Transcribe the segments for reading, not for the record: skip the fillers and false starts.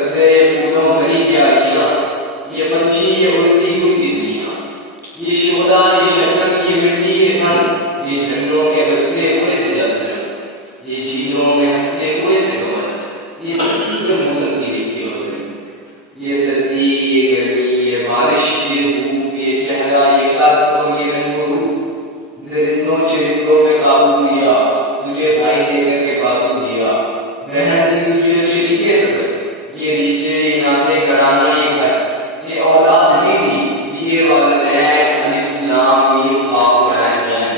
سبزے پھولوں بھری کیاریاں، یہ پنچھی یہ اڑتی ہوئی تتلیاں، یہ شہدا یہ شبنم یہ مٹی یہ سن، یہ جھنڈوں کے بجتے ہوئے سے جلجل، یہ جھیلوں میں ہنستے ہوئے سے گور، یہ تقدیر موسم کی لکھی ہوئی، یہ سردی یہ گرمی یہ بارش یہ دھوپ یہ چہرہ یہ قد اور یہ رنگ و روپ، درندوں چرندوں پہ قابو دیا، تجھے بھائی دے کر کے بازو دیا، بہن دی تجھے شریکے سفر، یہ رشتے یہ ناطے کڑانا یہ گھر، یہ اولاد نہیں دی دیے والدین الف لام میم قاف عین عین،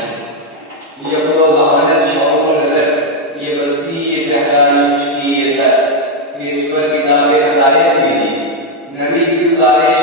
یہ عقل و ذہانت شوق و نظر، یہ بستی یہ صحرا یہ خشکی یہ تر، یہ اس پر کتاب ہدایت بھی دی، نبی کی گزارش